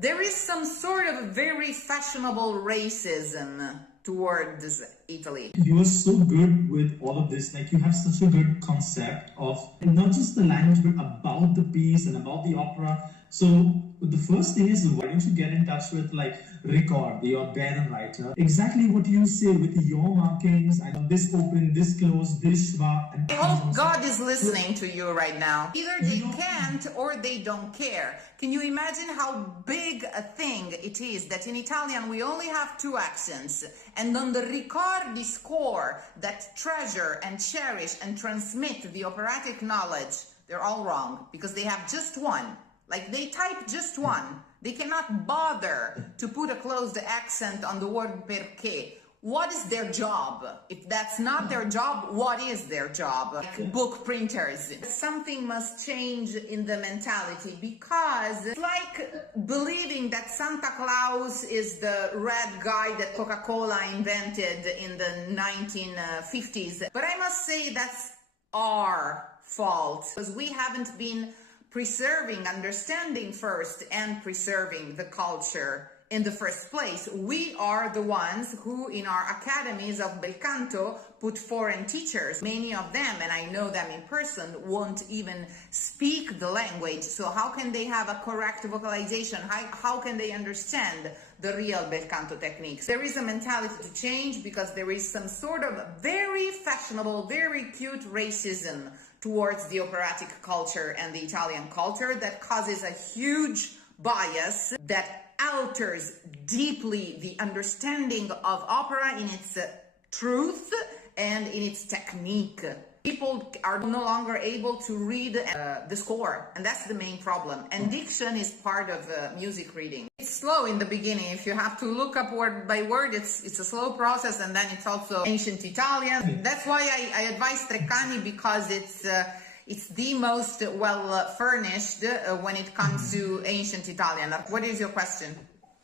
There is some sort of very fashionable racism towards Italy. You are so good with all of this, like you have such a good concept of not just the language but about the piece and about the opera. So the first thing is, why don't you get in touch with like Record, your band writer, exactly what you say with your markings and this open, this close, this schwa. I hope God is listening to you right now. Either they can't or they don't care. Can you imagine how big a thing it is that in Italian we only have two accents, and on the ricordi score that treasure and cherish and transmit the operatic knowledge, they're all wrong because they have just one. Like they type just one. They cannot bother to put a closed accent on the word perché. What is their job? If that's not their job, what is their job? Like book printers. Something must change in the mentality, because it's like believing that Santa Klaus is the red guy that Coca-Cola invented in the 1950s. But I must say that's our fault, because we haven't been preserving, understanding first, and preserving the culture in the first place. We are the ones who, in our academies of bel canto, put foreign teachers. Many of them, and I know them in person, won't even speak the language. So how can they have a correct vocalization? How can they understand the real bel canto techniques? There is a mentality to change, because there is some sort of very fashionable, very cute racism towards the operatic culture and the Italian culture that causes a huge bias that alters deeply the understanding of opera in its truth and in its technique. People are no longer able to read the score, and that's the main problem. And diction is part of music reading. It's slow in the beginning. If you have to look up word by word, it's a slow process, and then it's also ancient Italian. That's why I advise Treccani, because it's the most well furnished when it comes to ancient Italian. What is your question?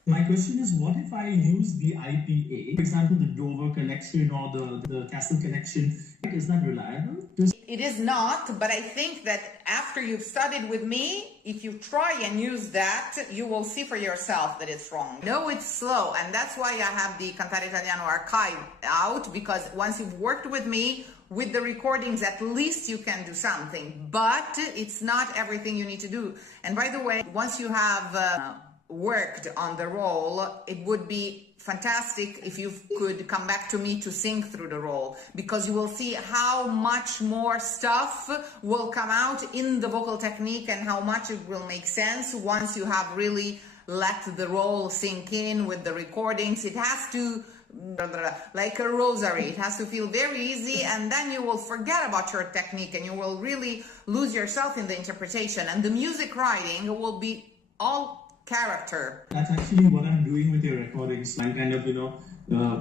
My question is, what if I use the IPA, for example, the Dover collection or the Castle collection? Is that reliable? It is not, but I think that after you've studied with me, if you try and use that, you will see for yourself that it's wrong. No, it's slow, and that's why I have the Cantare Italiano ARKive out, because once you've worked with me, with the recordings, at least you can do something, but it's not everything you need to do. And by the way, once you have worked on the role, it would be fantastic if you could come back to me to sing through the role, because you will see how much more stuff will come out in the vocal technique and how much it will make sense once you have really let the role sink in with the recordings. It has to, like a rosary, it has to feel very easy, and then you will forget about your technique and you will really lose yourself in the interpretation, and the music writing will be all character. That's actually what I'm doing with your recordings. I kind of,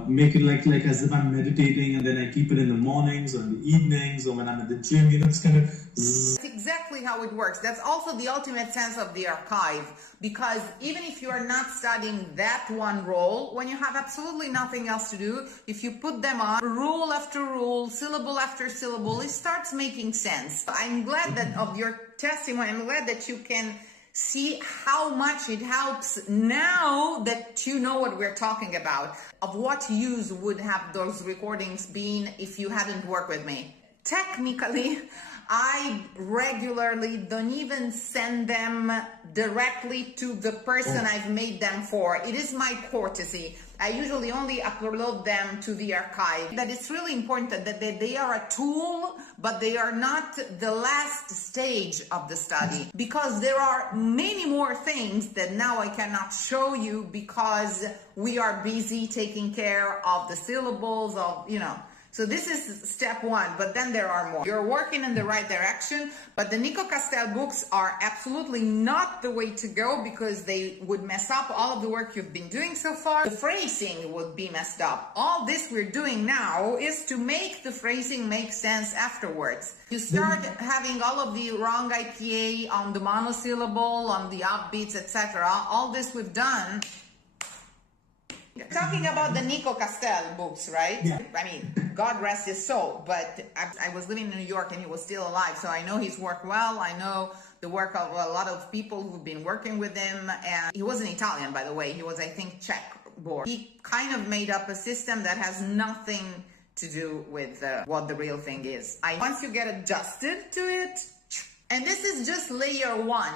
make it like as if I'm meditating, and then I keep it in the mornings or in the evenings or when I'm at the gym, it's kind of zzz. That's exactly how it works. That's also the ultimate sense of the archive, because even if you are not studying that one role, when you have absolutely nothing else to do, if you put them on, rule after rule, syllable after syllable, it starts making sense. I'm glad that of your testimony, I'm glad that you can see how much it helps now that you know what we're talking about. Of what use would have those recordings been if you hadn't worked with me? Technically, I regularly don't even send them directly to the person I've made them for. It is my courtesy. I usually only upload them to the archive. That it's really important that they are a tool, but they are not the last stage of the study, because there are many more things that now I cannot show you because we are busy taking care of the syllables of, So this is step one, but then there are more. You're working in the right direction, but the Nico Castel books are absolutely not the way to go, because they would mess up all of the work you've been doing so far. The phrasing would be messed up. All this we're doing now is to make the phrasing make sense afterwards. You start having all of the wrong IPA on the monosyllable, on the upbeats, etc. All this we've done Talking about the Nico Castel books, right? Yeah. I mean, God rest his soul, but I was living in New York and he was still alive, so I know his work well. I know the work of a lot of people who've been working with him, and he wasn't Italian, by the way. He was, I think, Czech born. He kind of made up a system that has nothing to do with what the real thing is. Once you get adjusted to it, and this is just layer 1.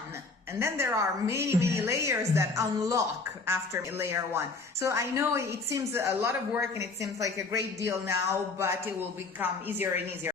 And then there are many, many layers that unlock after layer 1. So I know it seems a lot of work and it seems like a great deal now, but it will become easier and easier.